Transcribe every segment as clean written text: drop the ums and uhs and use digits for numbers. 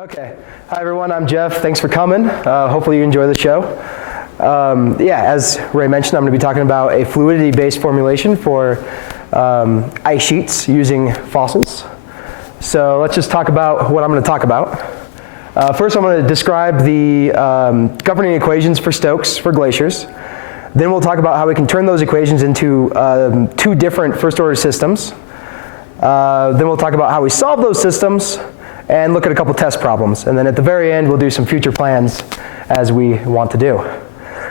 Okay. Hi, everyone. I'm Jeff. Thanks for coming. Hopefully you enjoy the show. As Ray mentioned, I'm going to be talking about a fluidity-based formulation for ice sheets using FOSLS. So let's just talk about what I'm going to talk about. First, I'm going to describe the governing equations for Stokes for glaciers. Then we'll talk about how we can turn those equations into two different first-order systems. Then we'll talk about how we solve those systems and look at a couple test problems. And then at the very end, we'll do some future plans as we want to do.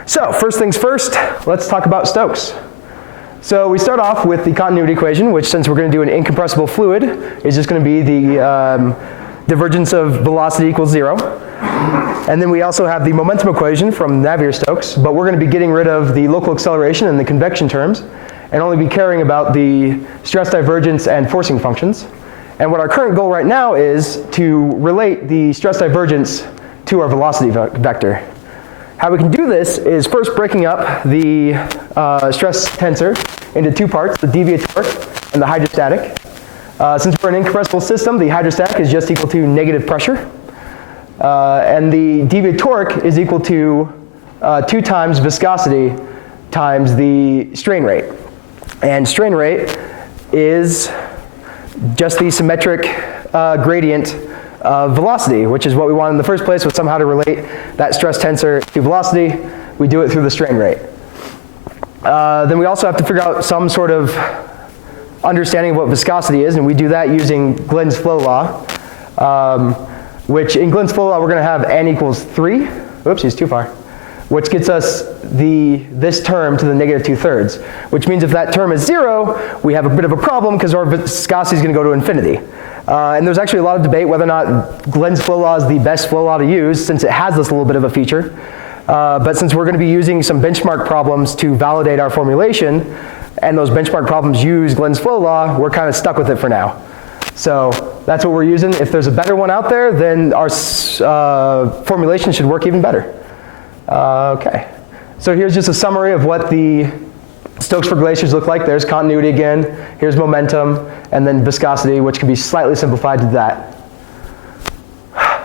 So first things first, let's talk about Stokes. So we start off with the continuity equation, which, since we're going to do an incompressible fluid, is just going to be the divergence of velocity equals 0. And then we also have the momentum equation from Navier-Stokes, but we're going to be getting rid of the local acceleration and the convection terms, and only be caring about the stress divergence and forcing functions. And what our current goal right now is to relate the stress divergence to our velocity vector. How we can do this is first breaking up the stress tensor into two parts, the deviate torque and the hydrostatic. Since we're an incompressible system, the hydrostatic is just equal to negative pressure. And the deviate torque is equal to 2 times viscosity times the strain rate. And strain rate is just the symmetric gradient of velocity, which is what we wanted in the first place, was somehow to relate that stress tensor to velocity. We do it through the strain rate. Then we also have to figure out some sort of understanding of what viscosity is, and we do that using Glynn's flow law, which in Glynn's flow law we're going to have n equals 3. Oops, he's too far. Which gets us this term to the negative 2/3, which means if that term is 0, we have a bit of a problem because our viscosity is going to go to infinity. And there's actually a lot of debate whether or not Glynn's flow law is the best flow law to use, since it has this little bit of a feature. But since we're going to be using some benchmark problems to validate our formulation, and those benchmark problems use Glynn's flow law, we're kind of stuck with it for now. So that's what we're using. If there's a better one out there, then our formulation should work even better. Okay, so here's just a summary of what the Stokes for glaciers look like. There's continuity again, here's momentum, and then viscosity, which can be slightly simplified to that.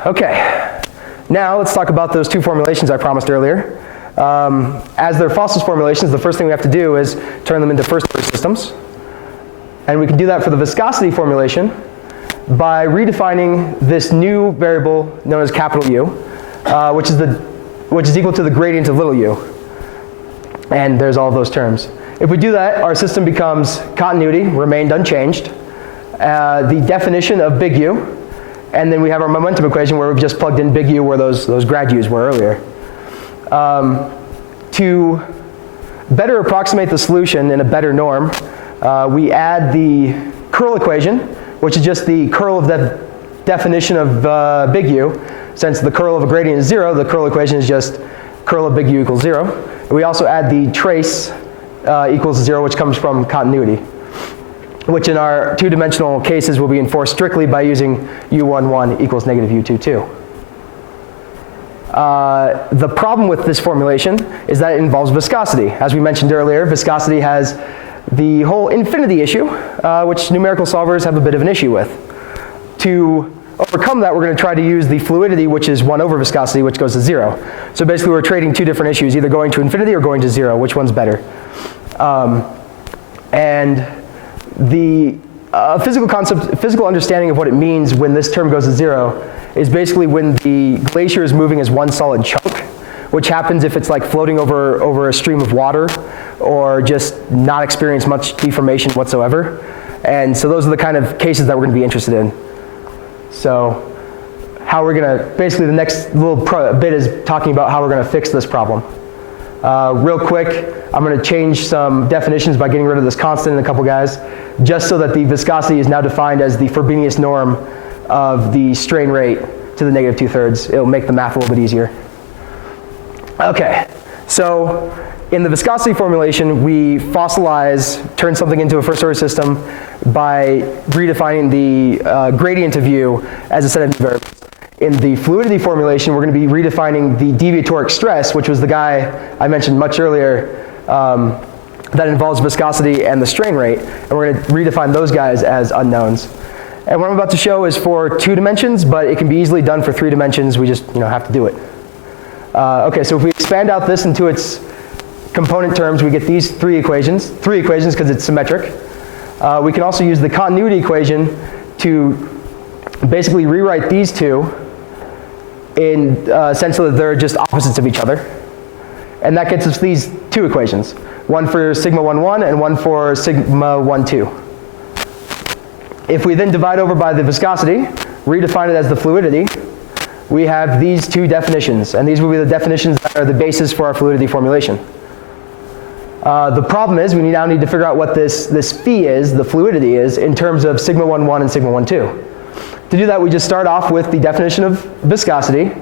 Okay, now let's talk about those two formulations I promised earlier. As they're FOSLS formulations, the first thing we have to do is turn them into first-order systems. And we can do that for the viscosity formulation by redefining this new variable known as capital U, which is equal to the gradient of little u. And there's all of those terms. If we do that, our system becomes continuity, remained unchanged, the definition of big U, and then we have our momentum equation where we've just plugged in big U where those grad U's were earlier. To better approximate the solution in a better norm, we add the curl equation, which is just the curl of the definition of big U. Since the curl of a gradient is 0, the curl equation is just curl of big U equals 0. And we also add the trace equals 0, which comes from continuity, which in our two-dimensional cases will be enforced strictly by using U11 equals negative U22. The problem with this formulation is that it involves viscosity. As we mentioned earlier, viscosity has the whole infinity issue, which numerical solvers have a bit of an issue with. To overcome that, we're going to try to use the fluidity, which is 1 over viscosity, which goes to 0. So basically we're trading two different issues, either going to infinity or going to 0. Which one's better? And the physical understanding of what it means when this term goes to 0 is basically when the glacier is moving as one solid chunk, which happens if it's like floating over a stream of water or just not experience much deformation whatsoever. And so those are the kind of cases that we're going to be interested in. So how we're going to, basically the next little bit is talking about how we're going to fix this problem. Real quick, I'm going to change some definitions by getting rid of this constant in a couple guys, just so that the viscosity is now defined as the Frobenius norm of the strain rate to the negative 2/3. It'll make the math a little bit easier. Okay, so in the viscosity formulation, we fossilize, turn something into a first-order system by redefining the gradient of U as a set of new variables. In the fluidity formulation, we're going to be redefining the deviatoric stress, which was the guy I mentioned much earlier, that involves viscosity and the strain rate, and we're going to redefine those guys as unknowns. And what I'm about to show is for 2 dimensions, but it can be easily done for 3 dimensions. We just have to do it. Okay, so if we expand out this into its component terms, we get these 3 equations because it's symmetric. We can also use the continuity equation to basically rewrite these 2 in essentially that they're just opposites of each other. And that gets us these 2 equations, one for sigma 1, and one for sigma 1, 2. If we then divide over by the viscosity, redefine it as the fluidity, we have these 2 definitions, and these will be the definitions that are the basis for our fluidity formulation. The problem is we now need to figure out what this phi is, the fluidity is, in terms of sigma 1, and sigma 1, 2. To do that, we just start off with the definition of viscosity.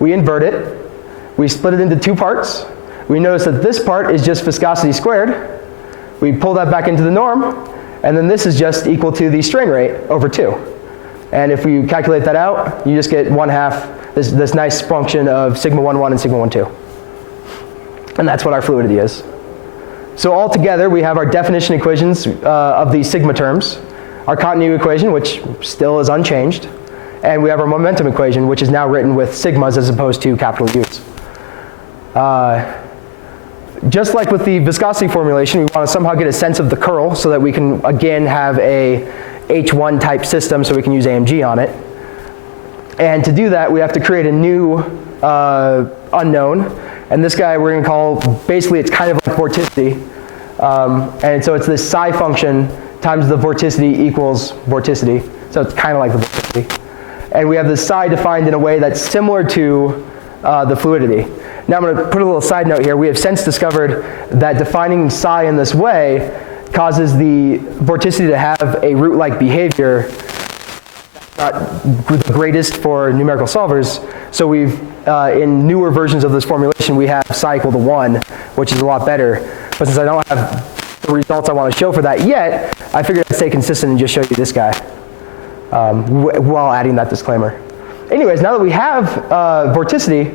We invert it. We split it into 2 parts. We notice that this part is just viscosity squared. We pull that back into the norm, and then this is just equal to the strain rate over 2. And if you calculate that out, you just get 1/2 this nice function of sigma 1, and sigma 1, 2. And that's what our fluidity is. So all together, we have our definition equations of these sigma terms, our continuity equation, which still is unchanged, and we have our momentum equation, which is now written with sigmas as opposed to capital U's. Just like with the viscosity formulation, we want to somehow get a sense of the curl so that we can, again, have a H1 type system so we can use AMG on it. And to do that, we have to create a new unknown. And this guy we're going to call, basically it's kind of like vorticity. And so it's this psi function times the vorticity equals vorticity. So it's kind of like the vorticity. And we have the psi defined in a way that's similar to the fluidity. Now I'm going to put a little side note here. We have since discovered that defining psi in this way causes the vorticity to have a root-like behavior that's not the greatest for numerical solvers. So we've, in newer versions of this formulation, we have psi equal to 1, which is a lot better. But since I don't have the results I want to show for that yet, I figured I'd stay consistent and just show you this guy while adding that disclaimer. Anyways, now that we have vorticity,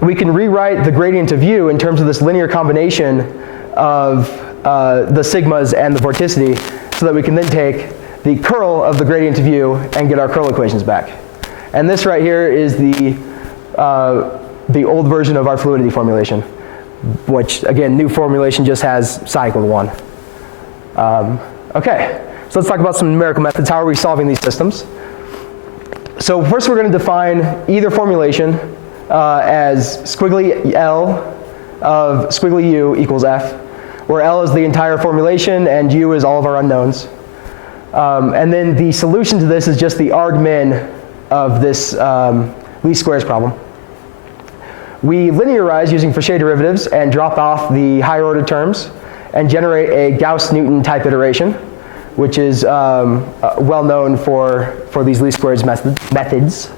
we can rewrite the gradient of u in terms of this linear combination of the sigmas and the vorticity so that we can then take the curl of the gradient of u and get our curl equations back. And this right here is the old version of our fluidity formulation, which, again, new formulation just has psi equal to 1. Okay, so let's talk about some numerical methods. How are we solving these systems? So first we're going to define either formulation as squiggly L of squiggly u equals F, where L is the entire formulation and u is all of our unknowns. And then the solution to this is just the argmin of this least squares problem. We linearize using Fauché derivatives and drop off the higher order terms and generate a Gauss-Newton type iteration, which is well known for these least squares methods.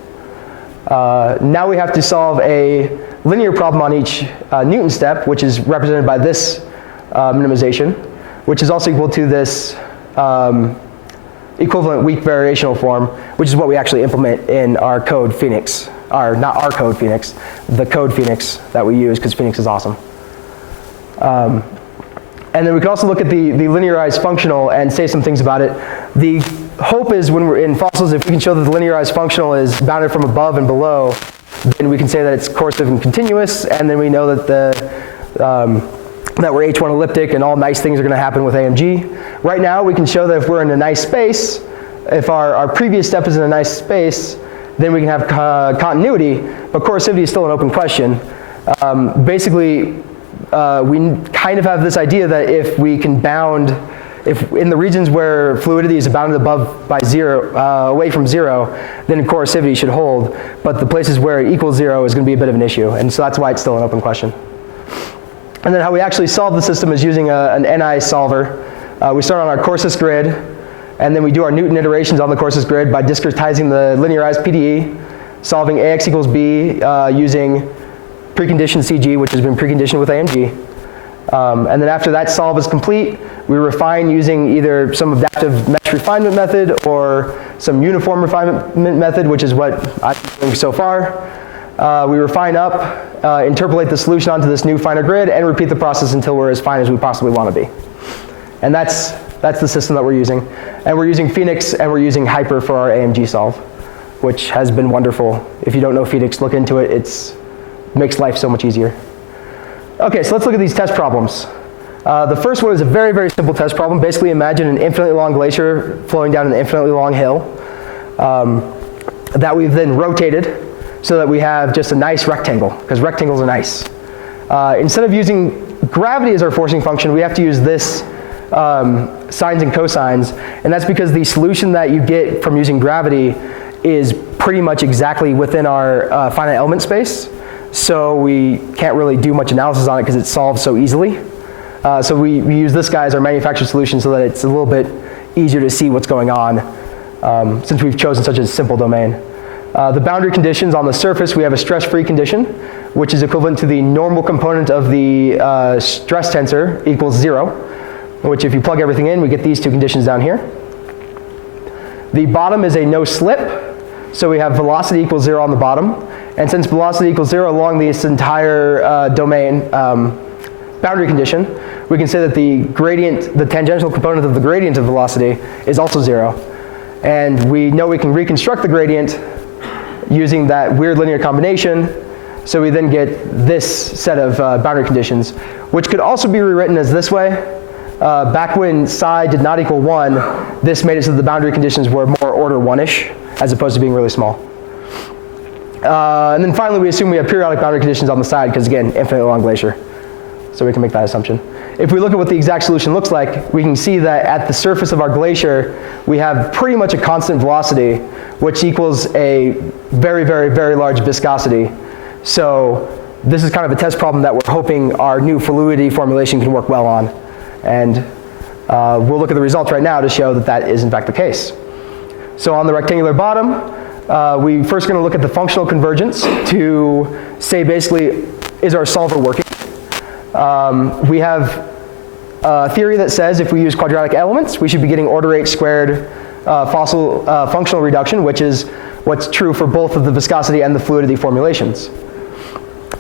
Now we have to solve a linear problem on each Newton step, which is represented by this minimization, which is also equal to this equivalent weak variational form, which is what we actually implement in our code Phoenix. Or not our code Phoenix, the code Phoenix that we use, because Phoenix is awesome. And then we can also look at the linearized functional and say some things about it. The hope is when we're in FOSLS, if we can show that the linearized functional is bounded from above and below, then we can say that it's coercive and continuous, and then we know that that we're H1 elliptic and all nice things are going to happen with AMG. Right now, we can show that if we're in a nice space, if our previous step is in a nice space, then we can have continuity, but coercivity is still an open question. Basically, we kind of have this idea that if we can bound, if in the regions where fluidity is bounded above by 0, away from 0, then coercivity should hold. But the places where it equals 0 is going to be a bit of an issue, and so that's why it's still an open question. And then how we actually solve the system is using an NI solver. We start on our courses grid, and then we do our Newton iterations on the courses grid by discretizing the linearized PDE, solving AX equals B using preconditioned CG, which has been preconditioned with AMG. And then after that solve is complete, we refine using either some adaptive mesh refinement method or some uniform refinement method, which is what I've been doing so far. We refine up, interpolate the solution onto this new finer grid, and repeat the process until we're as fine as we possibly want to be. And that's That's the system that we're using. And we're using Phoenix and we're using Hyper for our AMG solve, which has been wonderful. If you don't know Phoenix, look into it. It makes life so much easier. Okay, so let's look at these test problems. The first one is a very, very simple test problem. Basically imagine an infinitely long glacier flowing down an infinitely long hill that we've then rotated so that we have just a nice rectangle, because rectangles are nice. Instead of using gravity as our forcing function, we have to use this sines and cosines, and that's because the solution that you get from using gravity is pretty much exactly within our finite element space, so we can't really do much analysis on it because it's solved so easily. So we use this guy as our manufactured solution so that it's a little bit easier to see what's going on since we've chosen such a simple domain. The boundary conditions on the surface, we have a stress-free condition, which is equivalent to the normal component of the stress tensor equals 0, which if you plug everything in, we get these two conditions down here. The bottom is a no slip, so we have velocity equals 0 on the bottom. And since velocity equals 0 along this entire domain boundary condition, we can say that the gradient, the tangential component of the gradient of velocity is also 0. And we know we can reconstruct the gradient using that weird linear combination, so we then get this set of boundary conditions, which could also be rewritten as this way. Back when psi did not equal 1, this made it so the boundary conditions were more order 1-ish, as opposed to being really small. And then finally, we assume we have periodic boundary conditions on the side, because again, infinitely long glacier. So we can make that assumption. If we look at what the exact solution looks like, we can see that at the surface of our glacier, we have pretty much a constant velocity, which equals a very, very, very large viscosity. So this is kind of a test problem that we're hoping our new fluidity formulation can work well on. And we'll look at the results right now to show that that is in fact the case. So on the rectangular bottom, we're first going to look at the functional convergence to say basically, is our solver working? We have a theory that says if we use quadratic elements, we should be getting order 8 squared functional reduction, which is what's true for both of the viscosity and the fluidity formulations.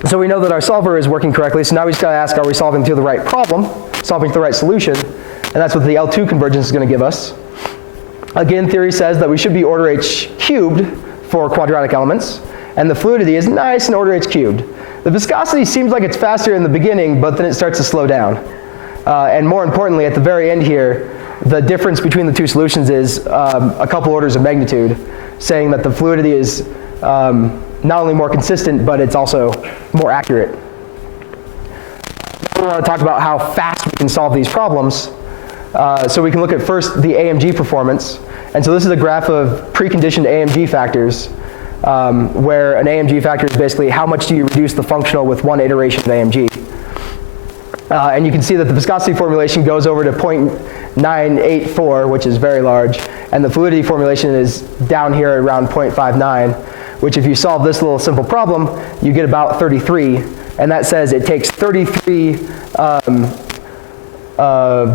So we know that our solver is working correctly, so now we just got to ask, are we solving to the right problem, solving to the right solution? And that's what the L2 convergence is going to give us. Again, theory says that we should be order h cubed for quadratic elements, and the fluidity is nice and order h cubed. The viscosity seems like it's faster in the beginning, but then it starts to slow down. And more importantly, at the very end here, the difference between the two solutions is a couple orders of magnitude, saying that the fluidity is not only more consistent, but it's also more accurate. We want to talk about how fast we can solve these problems. So we can look at first the AMG performance. And so this is a graph of preconditioned AMG factors, where an AMG factor is basically how much do you reduce the functional with one iteration of AMG. And you can see that the viscosity formulation goes over to 0.984, which is very large, and the fluidity formulation is down here at around 0.59, which if you solve this little simple problem, you get about 33, and that says it takes 33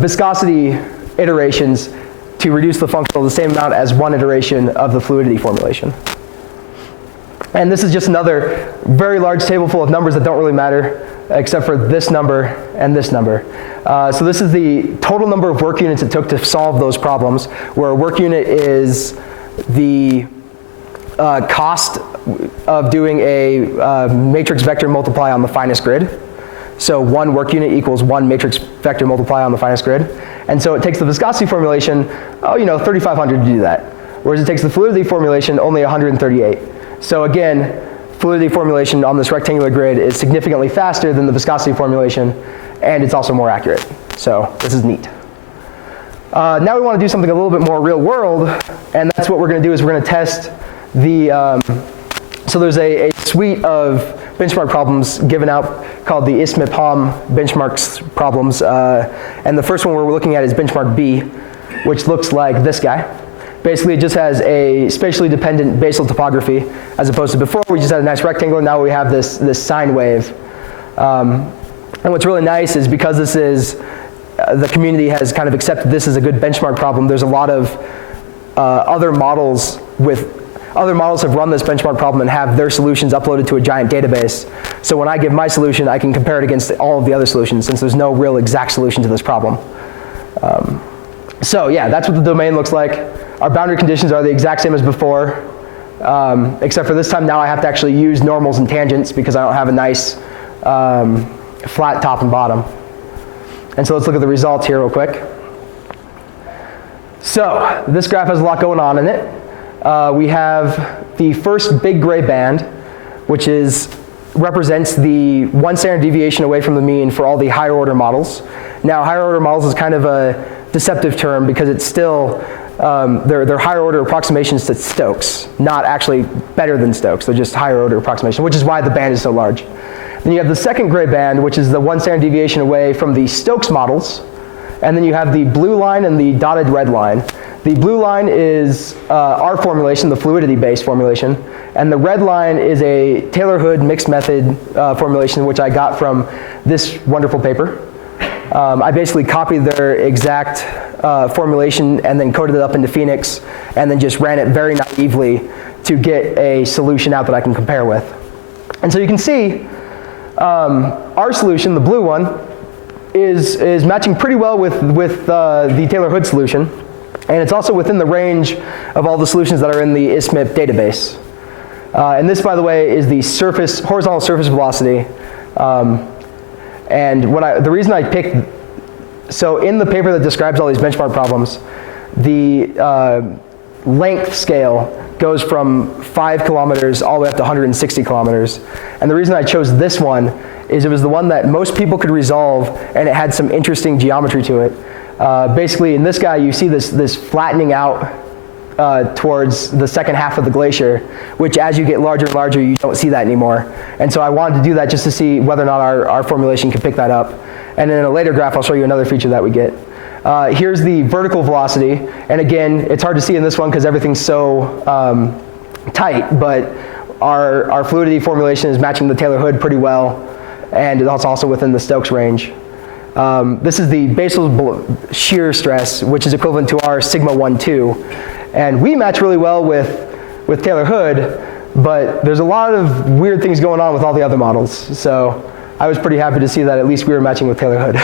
viscosity iterations to reduce the functional the same amount as one iteration of the fluidity formulation. And this is just another very large table full of numbers that don't really matter, except for this number and this number. So this is the total number of work units it took to solve those problems, where a work unit is the cost of doing a matrix vector multiply on the finest grid. So one work unit equals one matrix vector multiply on the finest grid. And so it takes the viscosity formulation, 3,500 to do that. Whereas it takes the fluidity formulation only 138. So again, fluidity formulation on this rectangular grid is significantly faster than the viscosity formulation, and it's also more accurate. So this is neat. Now we want to do something a little bit more real world, and that's what we're going to do is we're going to test the, so there's a suite of benchmark problems given out called the ISMIP-HOM benchmarks problems, and the first one we're looking at is benchmark B, which looks like this guy. Basically, it just has a spatially dependent basal topography, as opposed to before we just had a nice rectangle. Now we have this sine wave. And what's really nice is because this is, the community has kind of accepted this as a good benchmark problem, there's a lot of other models have run this benchmark problem and have their solutions uploaded to a giant database. So when I give my solution, I can compare it against all of the other solutions, since there's no real exact solution to this problem. So yeah, that's what the domain looks like. Our boundary conditions are the exact same as before, except for this time now I have to actually use normals and tangents because I don't have a nice flat top and bottom. And so let's look at the results here real quick. So this graph has a lot going on in it. We have the first big gray band, which represents the 1 standard deviation away from the mean for all the higher order models. Now higher order models is kind of a deceptive term because it's still, they're higher order approximations to Stokes, not actually better than Stokes. They're just higher order approximation, which is why the band is so large. Then you have the second gray band, which is the 1 standard deviation away from the Stokes models. And then you have the blue line and the dotted red line. The blue line is our formulation, the fluidity-based formulation. And the red line is a Taylor-Hood mixed method formulation, which I got from this wonderful paper. I basically copied their exact formulation and then coded it up into Phoenix and then just ran it very naively to get a solution out that I can compare with. And so you can see our solution, the blue one, is matching pretty well with the Taylor-Hood solution. And it's also within the range of all the solutions that are in the ISMIP database. And this, by the way, is the horizontal surface velocity. And the reason I picked, so in the paper that describes all these benchmark problems, the length scale goes from 5 kilometers all the way up to 160 kilometers. And the reason I chose this one is it was the one that most people could resolve, and it had some interesting geometry to it. Basically, in this guy, you see this flattening out towards the second half of the glacier, which as you get larger and larger, you don't see that anymore. And so I wanted to do that just to see whether or not our formulation could pick that up. And in a later graph, I'll show you another feature that we get. Here's the vertical velocity. And again, it's hard to see in this one because everything's so tight, but our fluidity formulation is matching the Taylor-Hood pretty well, and it's also within the Stokes range. This is the basal shear stress, which is equivalent to our sigma 1,2. And we match really well with Taylor-Hood, but there's a lot of weird things going on with all the other models. So I was pretty happy to see that at least we were matching with Taylor-Hood.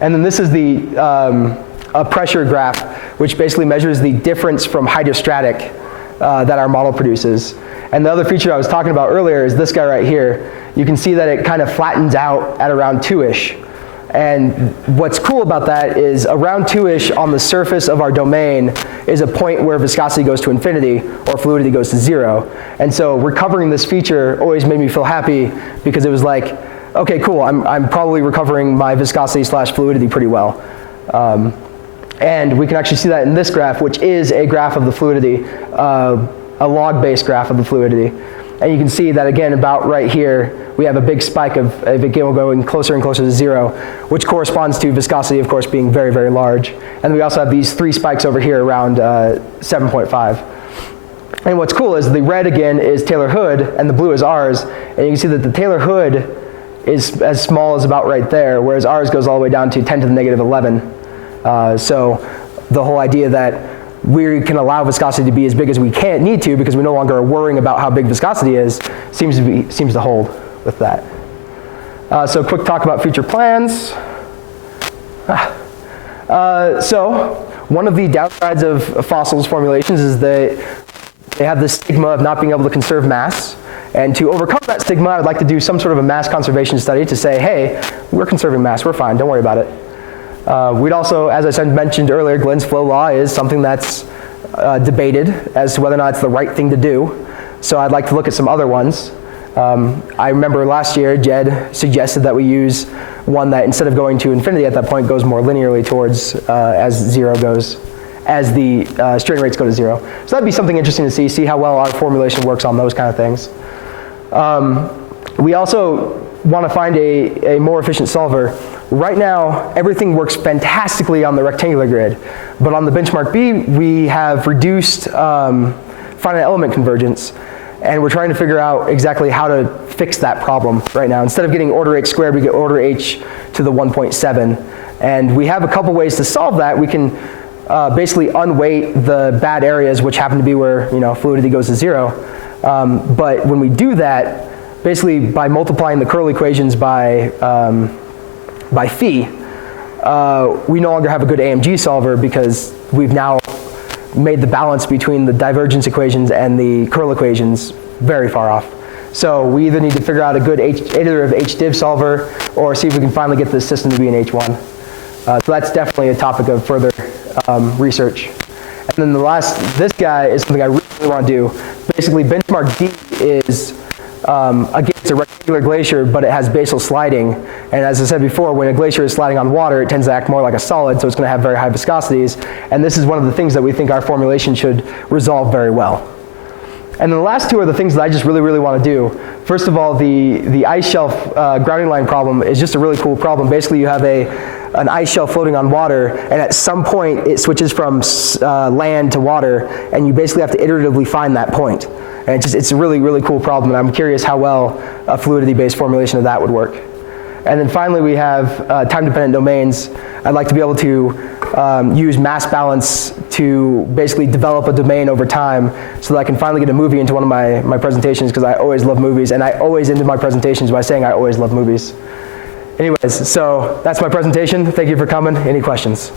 And then this is a pressure graph, which basically measures the difference from hydrostatic that our model produces. And the other feature I was talking about earlier is this guy right here. You can see that it kind of flattens out at around 2-ish. And what's cool about that is around 2-ish on the surface of our domain is a point where viscosity goes to infinity or fluidity goes to 0. And so recovering this feature always made me feel happy because it was like, okay, cool, I'm probably recovering my viscosity / fluidity pretty well. And we can actually see that in this graph, which is a graph of the fluidity, a log-based graph of the fluidity. And you can see that again, about right here, we have a big spike of it going closer and closer to 0, which corresponds to viscosity, of course, being very, very large. And we also have these 3 spikes over here around 7.5. And what's cool is the red, again, is Taylor-Hood, and the blue is ours. And you can see that the Taylor-Hood is as small as about right there, whereas ours goes all the way down to 10 to the negative 11. So the whole idea that we can allow viscosity to be as big as we need to because we no longer are worrying about how big viscosity is seems to hold with that. So quick talk about future plans. So one of the downsides of FOSLS formulations is that they have this stigma of not being able to conserve mass. And to overcome that stigma, I'd like to do some sort of a mass conservation study to say, hey, we're conserving mass, we're fine, don't worry about it. We'd also, as I mentioned earlier, Glynn's flow law is something that's debated as to whether or not it's the right thing to do. So I'd like to look at some other ones. I remember last year, Jed suggested that we use one that instead of going to infinity at that point goes more linearly towards as the strain rates go to 0. So that'd be something interesting to see how well our formulation works on those kind of things. We also want to find a more efficient solver. Right now, everything works fantastically on the rectangular grid, but on the benchmark B, we have reduced finite element convergence, and we're trying to figure out exactly how to fix that problem right now. Instead of getting order h squared, we get order h to the 1.7, and we have a couple ways to solve that. We can basically unweight the bad areas, which happen to be where fluidity goes to 0. But when we do that, basically by multiplying the curl equations by phi, we no longer have a good AMG solver because we've now made the balance between the divergence equations and the curl equations very far off. So we either need to figure out a good iterative HDiv solver or see if we can finally get this system to be an H1. So that's definitely a topic of further research. And then this guy is something I really want to do. Basically, benchmark D is, again, it's a rectangular glacier, but it has basal sliding. And as I said before, when a glacier is sliding on water, it tends to act more like a solid, so it's going to have very high viscosities. And this is one of the things that we think our formulation should resolve very well. And then the last two are the things that I just really, really want to do. First of all, the ice shelf grounding line problem is just a really cool problem. Basically, you have an ice shelf floating on water, and at some point it switches from land to water, and you basically have to iteratively find that point. And it's a really, really cool problem, and I'm curious how well a fluidity-based formulation of that would work. And then finally, we have time-dependent domains. I'd like to be able to use mass balance to basically develop a domain over time so that I can finally get a movie into one of my presentations, because I always love movies, and I always end my presentations by saying I always love movies. Anyways, so that's my presentation. Thank you for coming. Any questions?